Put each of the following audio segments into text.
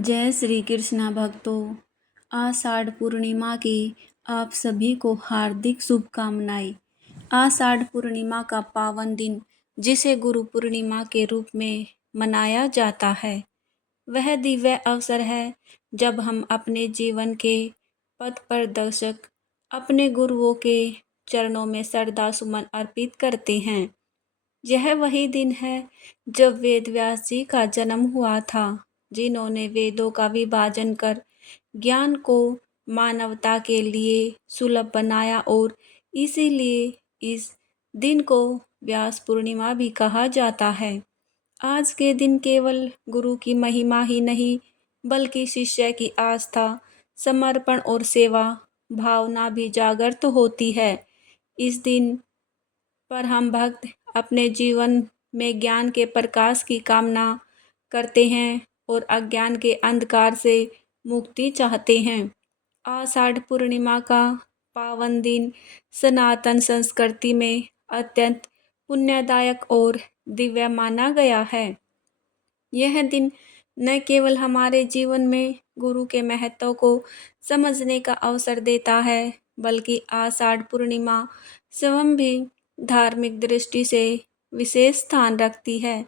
जय श्री कृष्णा भक्तों। आषाढ़ पूर्णिमा की आप सभी को हार्दिक शुभकामनाएं। आषाढ़ पूर्णिमा का पावन दिन, जिसे गुरु पूर्णिमा के रूप में मनाया जाता है, वह दिव्य अवसर है जब हम अपने जीवन के पथ प्रदर्शक अपने गुरुओं के चरणों में श्रद्धा सुमन अर्पित करते हैं। यह वही दिन है जब वेद व्यास जी का जन्म हुआ था, जिन्होंने वेदों का विभाजन कर ज्ञान को मानवता के लिए सुलभ बनाया, और इसीलिए इस दिन को व्यास पूर्णिमा भी कहा जाता है। आज के दिन केवल गुरु की महिमा ही नहीं, बल्कि शिष्य की आस्था, समर्पण और सेवा भावना भी जागृत होती है। इस दिन पर हम भक्त अपने जीवन में ज्ञान के प्रकाश की कामना करते हैं और अज्ञान के अंधकार से मुक्ति चाहते हैं। आषाढ़ पूर्णिमा का पावन दिन सनातन संस्कृति में अत्यंत पुण्यदायक और दिव्य माना गया है। यह दिन न केवल हमारे जीवन में गुरु के महत्व को समझने का अवसर देता है, बल्कि आषाढ़ पूर्णिमा स्वयं भी धार्मिक दृष्टि से विशेष स्थान रखती है।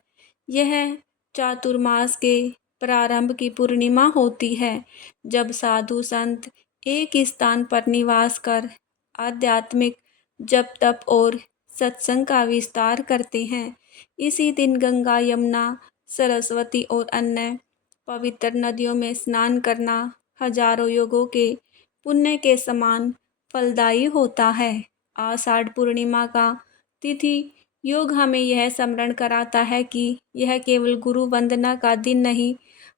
यह चातुर्मास के प्रारंभ की पूर्णिमा होती है, जब साधु संत एक स्थान पर निवास कर आध्यात्मिक जप तप और सत्संग का विस्तार करते हैं। इसी दिन गंगा, यमुना, सरस्वती और अन्य पवित्र नदियों में स्नान करना हजारों योगों के पुण्य के समान फलदायी होता है। आषाढ़ पूर्णिमा का तिथि योग हमें यह स्मरण कराता है कि यह केवल गुरु वंदना का दिन नहीं,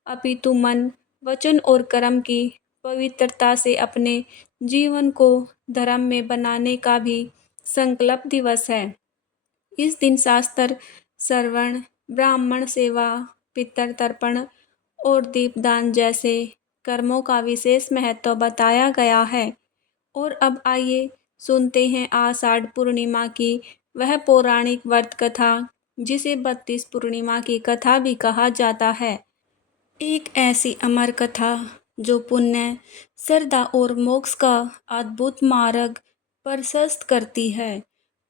अपितु मन, वचन और कर्म की पवित्रता से अपने जीवन को धर्म में बनाने का भी संकल्प दिवस है। इस दिन शास्त्र श्रवण, ब्राह्मण सेवा, पितृ तर्पण और दीपदान जैसे कर्मों का विशेष महत्व बताया गया है। और अब आइए सुनते हैं आषाढ़ पूर्णिमा की वह पौराणिक व्रत कथा, जिसे 32 पूर्णिमा की कथा भी कहा जाता है। एक ऐसी अमर कथा जो पुण्य, श्रद्धा और मोक्ष का अद्भुत मार्ग प्रशस्त करती है।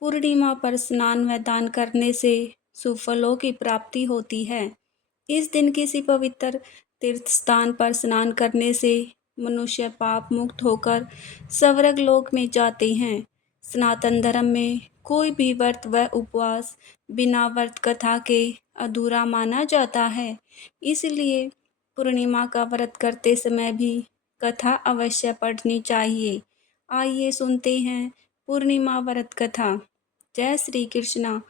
पूर्णिमा पर स्नान व दान करने से सुफलों की प्राप्ति होती है। इस दिन किसी पवित्र तीर्थ स्थान पर स्नान करने से मनुष्य पाप मुक्त होकर स्वर्ग लोक में जाते हैं। सनातन धर्म में कोई भी व्रत व उपवास बिना व्रत कथा के अधूरा माना जाता है। इसलिए पूर्णिमा का व्रत करते समय भी कथा अवश्य पढ़नी चाहिए। आइए सुनते हैं पूर्णिमा व्रत कथा। जय श्री कृष्णा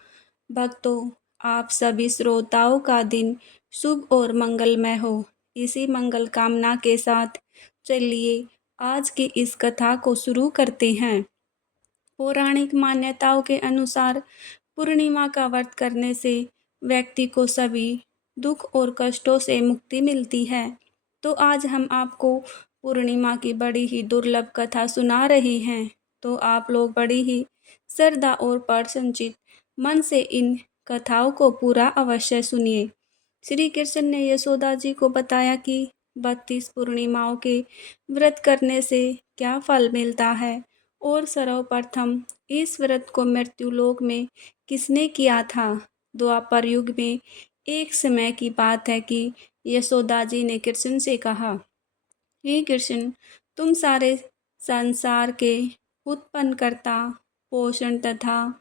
भक्तों, आप सभी श्रोताओं का दिन शुभ और मंगलमय हो। इसी मंगल कामना के साथ चलिए आज की इस कथा को शुरू करते हैं। पौराणिक मान्यताओं के अनुसार पूर्णिमा का व्रत करने से व्यक्ति को सभी दुख और कष्टों से मुक्ति मिलती है। तो आज हम आपको पूर्णिमा की बड़ी ही दुर्लभ कथा सुना रही हैं। तो आप लोग बड़ी ही श्रद्धा और प्रसन्नचित मन से इन कथाओं को पूरा अवश्य सुनिए। श्री कृष्ण ने यशोदा जी को बताया कि 32 पूर्णिमाओं के व्रत करने से क्या फल मिलता है, और सर्वप्रथम इस व्रत को मृत्युलोक में किसने किया था। द्वापर युग में एक समय की बात है कि यशोदा जी ने कृष्ण से कहा, हे कृष्ण, तुम सारे संसार के उत्पन्न करता, पोषण तथा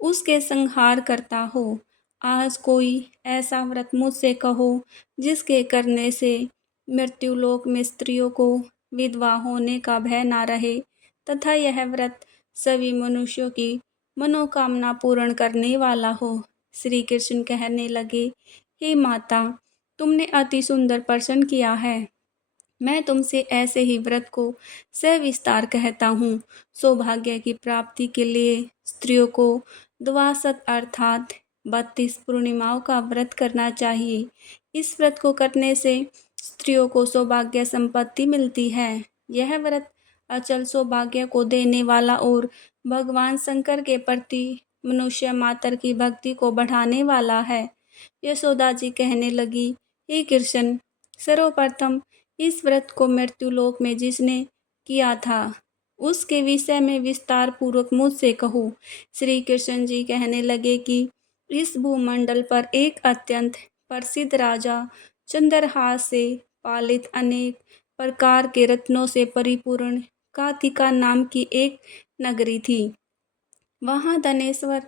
उसके संहार करता हो। आज कोई ऐसा व्रत मुझसे कहो जिसके करने से मृत्युलोक में स्त्रियों को विधवा होने का भय ना रहे, तथा यह व्रत सभी मनुष्यों की मनोकामना पूर्ण करने वाला हो। श्री कृष्ण कहने लगे, हे माता, तुमने अति सुंदर प्रश्न किया है। मैं तुमसे ऐसे ही व्रत को सविस्तार कहता हूँ। सौभाग्य की प्राप्ति के लिए स्त्रियों को द्वासत अर्थात 32 पूर्णिमाओं का व्रत करना चाहिए। इस व्रत को करने से स्त्रियों को सौभाग्य संपत्ति मिलती है। यह व्रत अचल सौभाग्य को देने वाला और भगवान शंकर के प्रति मनुष्य मात्र की भक्ति को बढ़ाने वाला है। यशोदा जी कहने लगी, हे कृष्ण, सर्वप्रथम इस व्रत को मृत्युलोक में जिसने किया था उसके विषय में विस्तार पूर्वक मुझसे कहो। श्री कृष्ण जी कहने लगे कि इस भूमंडल पर एक अत्यंत प्रसिद्ध राजा चंद्रहास से पालित अनेक प्रकार के रत्नों से परिपूर्ण कातिका नाम की एक नगरी थी। वहाँ धनेश्वर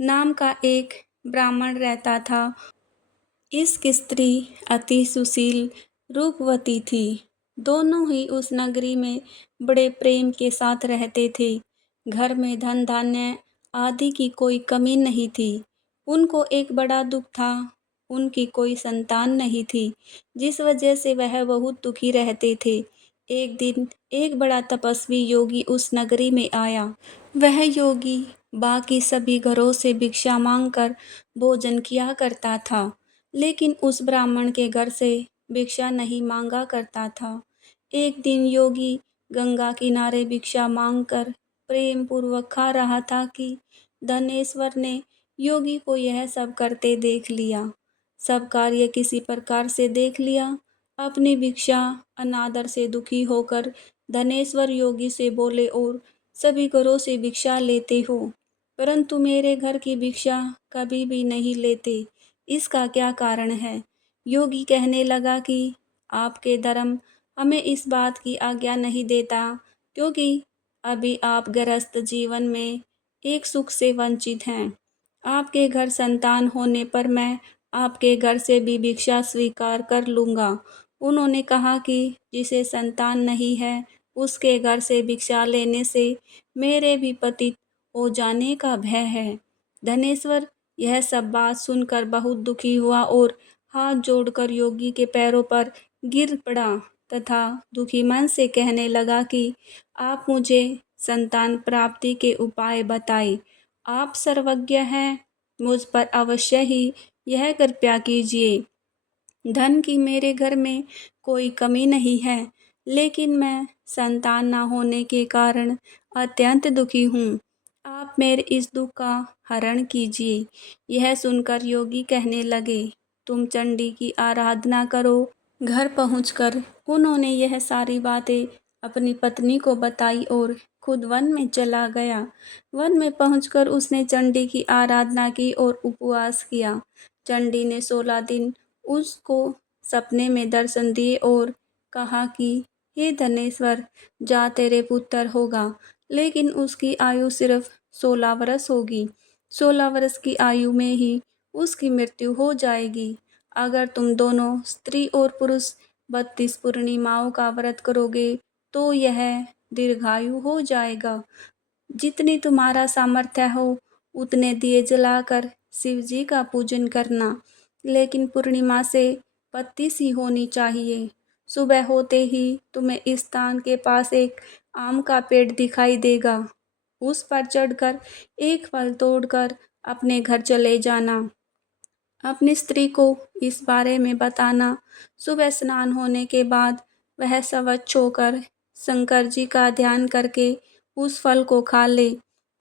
नाम का एक ब्राह्मण रहता था। इसकी स्त्री अति सुशील रूपवती थी। दोनों ही उस नगरी में बड़े प्रेम के साथ रहते थे। घर में धन धान्य आदि की कोई कमी नहीं थी। उनको एक बड़ा दुख था, उनकी कोई संतान नहीं थी, जिस वजह से वह बहुत दुखी रहते थे। एक दिन एक बड़ा तपस्वी योगी उस नगरी में आया। वह योगी बाकी सभी घरों से भिक्षा मांगकर भोजन किया करता था, लेकिन उस ब्राह्मण के घर से भिक्षा नहीं मांगा करता था। एक दिन योगी गंगा किनारे भिक्षा मांगकर प्रेम पूर्वक खा रहा था कि धनेश्वर ने योगी को यह सब करते देख लिया। सब कार्य किसी प्रकार से देख लिया। अपनी भिक्षा अनादर से दुखी होकर धनेश्वर योगी से बोले, और सभी घरों से भिक्षा लेते हो, परंतु मेरे घर की भिक्षा कभी भी नहीं लेते, इसका क्या कारण है? योगी कहने लगा कि आपके धर्म हमें इस बात की आज्ञा नहीं देता, क्योंकि अभी आप गृहस्थ जीवन में एक सुख से वंचित हैं। आपके घर संतान होने पर मैं आपके घर से भी भिक्षा स्वीकार कर लूँगा। उन्होंने कहा कि जिसे संतान नहीं है उसके घर से भिक्षा लेने से मेरे भी पतित हो जाने का भय है। धनेश्वर यह सब बात सुनकर बहुत दुखी हुआ और हाथ जोड़कर योगी के पैरों पर गिर पड़ा तथा दुखी मन से कहने लगा कि आप मुझे संतान प्राप्ति के उपाय बताएं। आप सर्वज्ञ हैं, मुझ पर अवश्य ही यह कृपया कीजिए। धन की मेरे घर में कोई कमी नहीं है, लेकिन मैं संतान न होने के कारण अत्यंत दुखी हूँ। आप मेरे इस दुख का हरण कीजिए। यह सुनकर योगी कहने लगे, तुम चंडी की आराधना करो। घर पहुंचकर उन्होंने यह सारी बातें अपनी पत्नी को बताई और खुद वन में चला गया। वन में पहुंचकर उसने चंडी की आराधना की और उपवास किया। चंडी ने 16 दिन उसको सपने में दर्शन दिए और कहा कि हे धनेश्वर, जा तेरे पुत्र होगा, लेकिन उसकी आयु सिर्फ 16 वर्ष होगी। 16 वर्ष की आयु में ही उसकी मृत्यु हो जाएगी। अगर तुम दोनों स्त्री और पुरुष 32 पूर्णिमाओं का व्रत करोगे तो यह दीर्घायु हो जाएगा। जितनी तुम्हारा सामर्थ्य हो उतने दिए जलाकर शिव जी का पूजन करना, लेकिन पूर्णिमा से 32 ही होनी चाहिए। सुबह होते ही तुम्हें इस स्थान के पास एक आम का पेड़ दिखाई देगा। उस पर चढ़कर एक फल तोड़कर अपने घर चले जाना। अपनी स्त्री को इस बारे में बताना। सुबह स्नान होने के बाद वह स्वच्छ होकर शंकर जी का ध्यान करके उस फल को खा ले।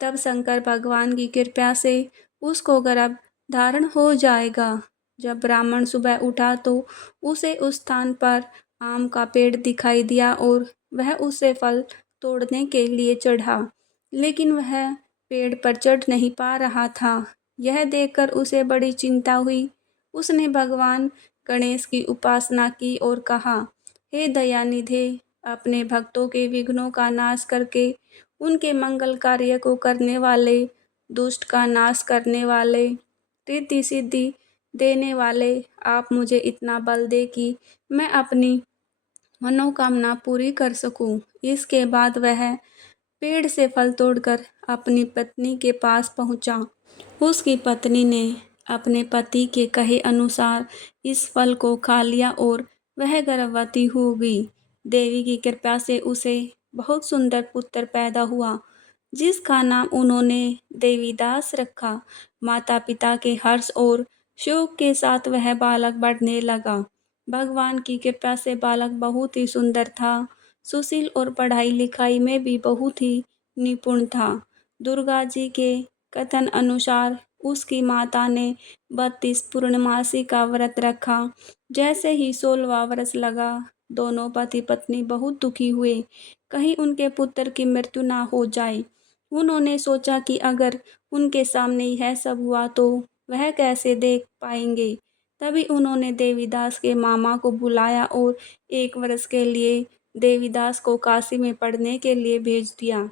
तब शंकर भगवान की कृपा से उसको गर्भ धारण हो जाएगा। जब ब्राह्मण सुबह उठा तो उसे उस स्थान पर आम का पेड़ दिखाई दिया और वह उसे फल तोड़ने के लिए चढ़ा, लेकिन वह पेड़ पर चढ़ नहीं पा रहा था। यह देखकर उसे बड़ी चिंता हुई। उसने भगवान गणेश की उपासना की और कहा, हे दयानिधे, अपने भक्तों के विघ्नों का नाश करके उनके मंगल कार्य को करने वाले, दुष्ट का नाश करने वाले, रिद्धि सिद्धि देने वाले, आप मुझे इतना बल दे कि मैं अपनी मनोकामना पूरी कर सकूं। इसके बाद वह पेड़ से फल तोड़कर अपनी पत्नी के पास पहुंचा। उसकी पत्नी ने अपने पति के कहे अनुसार इस फल को खा लिया और वह गर्भवती हो गई। देवी की कृपा से उसे बहुत सुंदर पुत्र पैदा हुआ, जिसका नाम उन्होंने देवीदास रखा। माता पिता के हर्ष और शोक के साथ वह बालक बढ़ने लगा। भगवान की कृपा से बालक बहुत ही सुंदर था, सुशील और पढ़ाई लिखाई में भी बहुत ही निपुण था। दुर्गा जी के कथन अनुसार उसकी माता ने 32 पूर्णमासी का व्रत रखा। जैसे ही 16वां वर्ष लगा, दोनों पति पत्नी बहुत दुखी हुए, कहीं उनके पुत्र की मृत्यु ना हो जाए। उन्होंने सोचा कि अगर उनके सामने यह सब हुआ तो वह कैसे देख पाएंगे। तभी उन्होंने देवीदास के मामा को बुलाया और 1 वर्ष के लिए देवीदास को काशी में पढ़ने के लिए भेज दिया।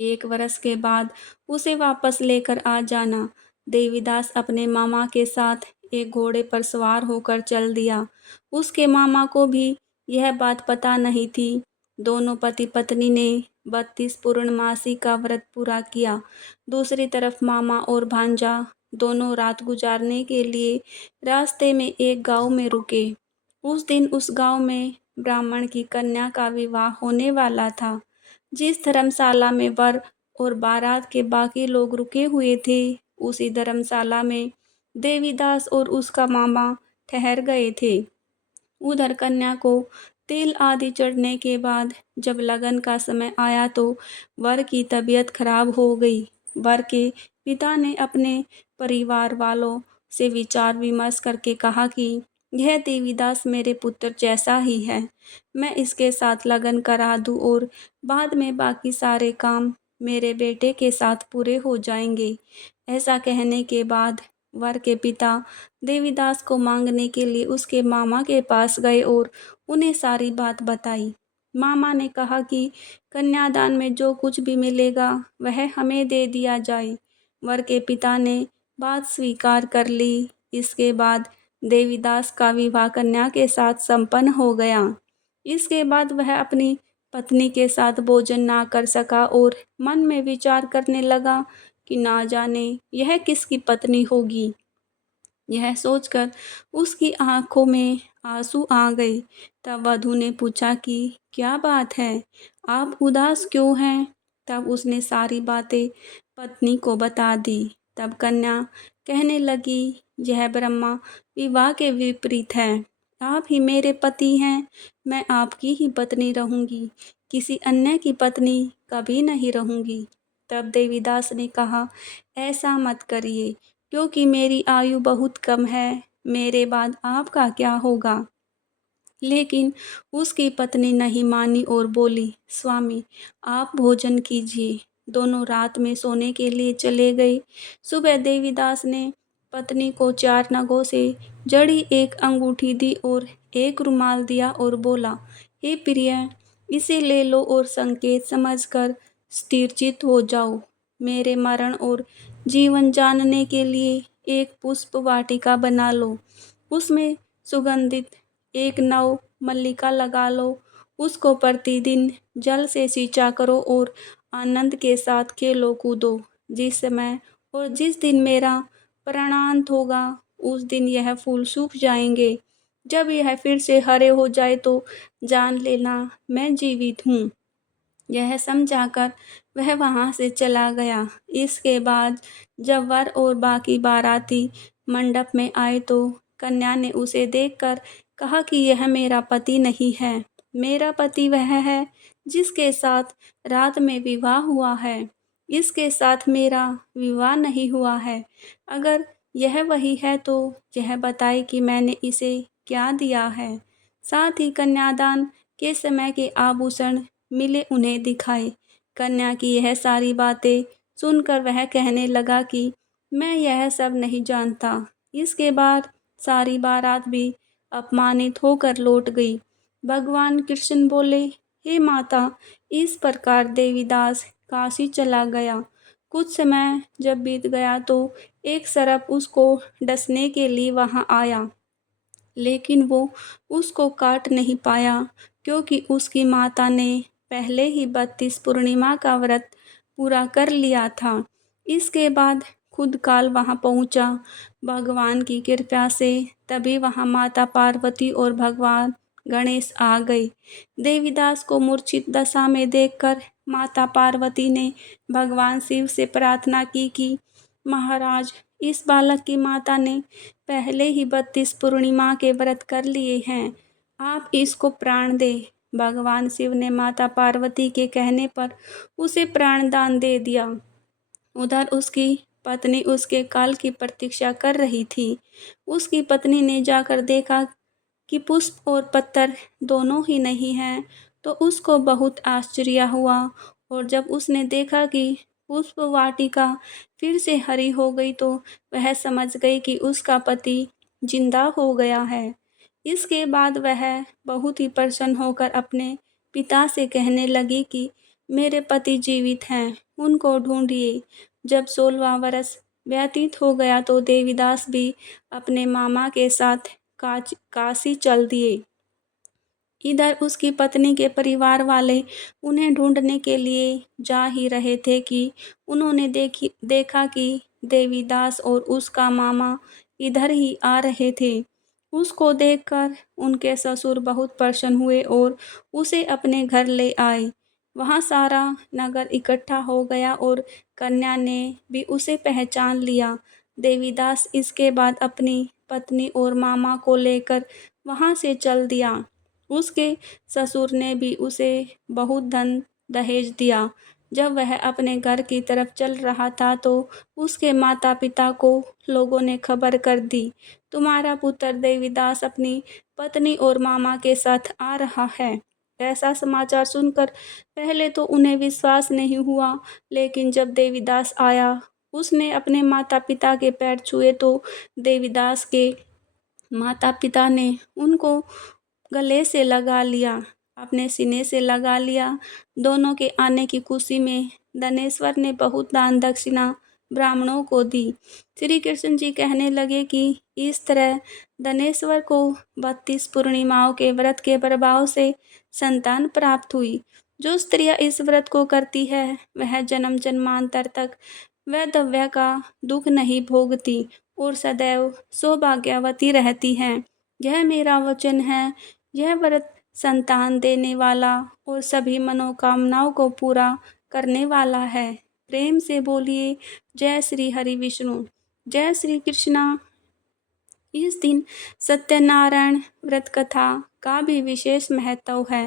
1 वर्ष के बाद उसे वापस लेकर आ जाना। देवीदास अपने मामा के साथ एक घोड़े पर सवार होकर चल दिया। उसके मामा को भी यह बात पता नहीं थी। दोनों पति पत्नी ने 32 पूर्णमासी का व्रत पूरा किया। दूसरी तरफ मामा और भांजा दोनों रात गुजारने के लिए रास्ते में एक गांव में रुके। उस दिन उस गांव में ब्राह्मण की कन्या का विवाह होने वाला था। जिस धर्मशाला में वर और बारात के बाकी लोग रुके हुए थे, उसी धर्मशाला में देवीदास और उसका मामा ठहर गए थे। उधर कन्या को तेल आदि चढ़ने के बाद जब लगन का समय आया तो वर की तबीयत खराब हो गई। वर के पिता ने अपने परिवार वालों से विचार विमर्श करके कहा कि यह देवीदास मेरे पुत्र जैसा ही है, मैं इसके साथ लगन करा दूं और बाद में बाकी सारे काम मेरे बेटे के साथ पूरे हो जाएंगे। ऐसा कहने के बाद वर के पिता देवीदास को मांगने के लिए उसके मामा के पास गए और उन्हें सारी बात बताई। मामा ने कहा कि कन्यादान में जो कुछ भी मिलेगा वह हमें दे दिया जाए। वर के पिता ने बात स्वीकार कर ली। इसके बाद देवीदास का विवाह कन्या के साथ संपन्न हो गया। इसके बाद वह अपनी पत्नी के साथ भोजन ना कर सका और मन में विचार करने लगा कि ना जाने यह किसकी पत्नी होगी। यह सोचकर उसकी आंखों में आंसू आ गए। तब वधू ने पूछा कि क्या बात है, आप उदास क्यों हैं? तब उसने सारी बातें पत्नी को बता दी। तब कन्या कहने लगी, यह ब्रह्मा विवाह के विपरीत है। आप ही मेरे पति हैं, मैं आपकी ही पत्नी रहूंगी, किसी अन्य की पत्नी कभी नहीं रहूंगी। तब देवीदास ने कहा, ऐसा मत करिए, क्योंकि मेरी आयु बहुत कम है, मेरे बाद आपका क्या होगा। लेकिन उसकी पत्नी नहीं मानी और बोली, स्वामी आप भोजन कीजिए। दोनों रात में सोने के लिए चले गए। सुबह देवीदास ने पत्नी को 4 नगों से जड़ी एक अंगूठी दी और एक रुमाल दिया और बोला, हे प्रिय, इसे ले लो और संकेत समझकर स्थिरचित हो जाओ। मेरे मरण और जीवन जानने के लिए एक पुष्प वाटिका बना लो, उसमें सुगंधित एक नव मल्लिका लगा लो, उसको प्रतिदिन जल से सींचा करो और आनंद के साथ खेलो कूदो। जिस समय और जिस दिन मेरा प्राणांत होगा उस दिन यह फूल सूख जाएंगे। जब यह फिर से हरे हो जाए तो जान लेना मैं जीवित हूँ। यह समझाकर वह वहाँ से चला गया। इसके बाद जब वर और बाकी बाराती मंडप में आए तो कन्या ने उसे देखकर कहा कि यह मेरा पति नहीं है, मेरा पति वह है जिसके साथ रात में विवाह हुआ है। इसके साथ मेरा विवाह नहीं हुआ है। अगर यह वही है तो यह बताए कि मैंने इसे क्या दिया है। साथ ही कन्यादान के समय के आभूषण मिले उन्हें दिखाए। कन्या की यह सारी बातें सुनकर वह कहने लगा कि मैं यह सब नहीं जानता। इसके बाद सारी बारात भी अपमानित होकर लौट गई। भगवान कृष्ण बोले, हे माता, इस प्रकार देवीदास काशी चला गया। कुछ समय जब बीत गया तो एक सर्प उसको डसने के लिए वहां आया, लेकिन वो उसको काट नहीं पाया, क्योंकि उसकी माता ने पहले ही 32 पूर्णिमा का व्रत पूरा कर लिया था। इसके बाद खुद काल वहां पहुंचा। भगवान की कृपा से तभी वहां माता पार्वती और भगवान गणेश आ गए। देवीदास को मूर्छित दशा में देखकर माता पार्वती ने भगवान शिव से प्रार्थना की कि महाराज, इस बालक की माता ने पहले ही 32 पूर्णिमा के व्रत कर लिए हैं, आप इसको प्राण दे। भगवान शिव ने माता पार्वती के कहने पर उसे प्राण दान दे दिया। उधर उसकी पत्नी उसके काल की प्रतीक्षा कर रही थी। उसकी पत्नी ने जाकर देखा कि पुष्प और पत्थर दोनों ही नहीं हैं, तो उसको बहुत आश्चर्य हुआ और जब उसने देखा कि पुष्प वाटिका फिर से हरी हो गई तो वह समझ गई कि उसका पति जिंदा हो गया है। इसके बाद वह बहुत ही प्रसन्न होकर अपने पिता से कहने लगी कि मेरे पति जीवित हैं, उनको ढूंढिए। जब 16वां वर्ष व्यतीत हो गया तो देवीदास भी अपने मामा के साथ काशी चल दिए। इधर उसकी पत्नी के परिवार वाले उन्हें ढूंढने के लिए जा ही रहे थे कि उन्होंने देखा कि देवीदास और उसका मामा इधर ही आ रहे थे। उसको देखकर उनके ससुर बहुत प्रसन्न हुए और उसे अपने घर ले आए। वहाँ सारा नगर इकट्ठा हो गया और कन्या ने भी उसे पहचान लिया। देवीदास इसके बाद अपनी पत्नी और मामा को लेकर वहाँ से चल दिया। उसके ससुर ने भी उसे बहुत धन दहेज दिया। जब वह अपने घर की तरफ चल रहा था तो उसके माता पिता को लोगों ने खबर कर दी, तुम्हारा पुत्र देवीदास अपनी पत्नी और मामा के साथ आ रहा है। ऐसा समाचार सुनकर पहले तो उन्हें विश्वास नहीं हुआ, लेकिन जब देवीदास आया, उसने अपने माता पिता के पैर छुए तो देवीदास के माता पिता ने उनको गले से लगा लिया, अपने सीने से लगा लिया। दोनों के आने की खुशी में धनेश्वर ने बहुत दान दक्षिणा ब्राह्मणों को दी। श्री कृष्ण जी कहने लगे कि इस तरह धनेश्वर को 32 पूर्णिमाओं के व्रत के प्रभाव से संतान प्राप्त हुई। जो स्त्रियां इस व्रत को करती है वह जन्म जन्मांतर तक वैधव्य का दुख नहीं भोगती और सदैव सौभाग्यवती रहती हैं। यह मेरा वचन है। यह व्रत संतान देने वाला और सभी मनोकामनाओं को पूरा करने वाला है। प्रेम से बोलिए जय श्री हरि विष्णु, जय श्री कृष्णा। इस दिन सत्यनारायण व्रत कथा का भी विशेष महत्व है।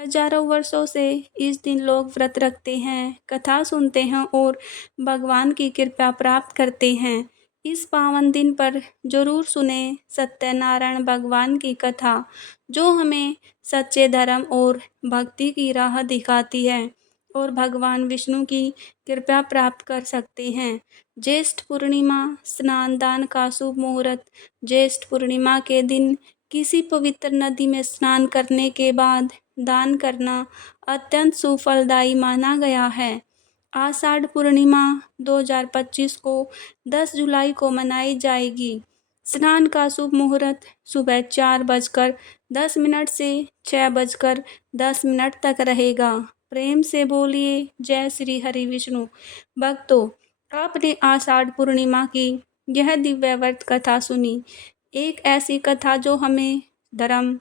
हजारों वर्षों से इस दिन लोग व्रत रखते हैं, कथा सुनते हैं और भगवान की कृपा प्राप्त करते हैं। इस पावन दिन पर जरूर सुने सत्यनारायण भगवान की कथा, जो हमें सच्चे धर्म और भक्ति की राह दिखाती है और भगवान विष्णु की कृपा प्राप्त कर सकते हैं। ज्येष्ठ पूर्णिमा स्नान दान का शुभ मुहूर्त। ज्येष्ठ पूर्णिमा के दिन किसी पवित्र नदी में स्नान करने के बाद दान करना अत्यंत सुफलदायी माना गया है। आषाढ़ पूर्णिमा 2025 को 10 जुलाई को मनाई जाएगी। स्नान का शुभ मुहूर्त सुबह 4:10 से 6:10 तक रहेगा। प्रेम से बोलिए जय श्री हरि विष्णु। भक्तों, आपने आषाढ़ पूर्णिमा की यह दिव्य व्रत कथा सुनी, एक ऐसी कथा जो हमें धर्म,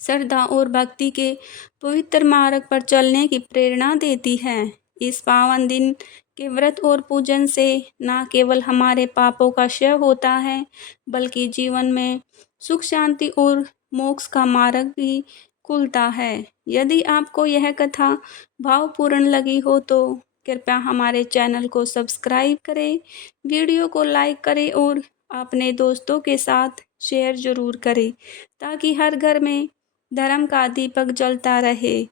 श्रद्धा और भक्ति के पवित्र मार्ग पर चलने की प्रेरणा देती है। इस पावन दिन के व्रत और पूजन से न केवल हमारे पापों का क्षय होता है, बल्कि जीवन में सुख शांति और मोक्ष का मार्ग भी खुलता है। यदि आपको यह कथा भावपूर्ण लगी हो तो कृपया हमारे चैनल को सब्सक्राइब करें, वीडियो को लाइक करें और अपने दोस्तों के साथ शेयर जरूर करें, ताकि हर घर में धर्म का दीपक जलता रहे।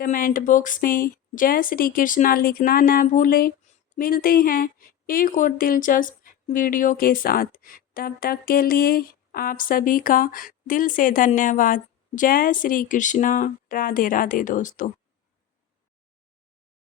कमेंट बॉक्स में जय श्री कृष्णा लिखना न भूलें। मिलते हैं एक और दिलचस्प वीडियो के साथ। तब तक के लिए आप सभी का दिल से धन्यवाद। जय श्री कृष्णा। राधे राधे दोस्तों।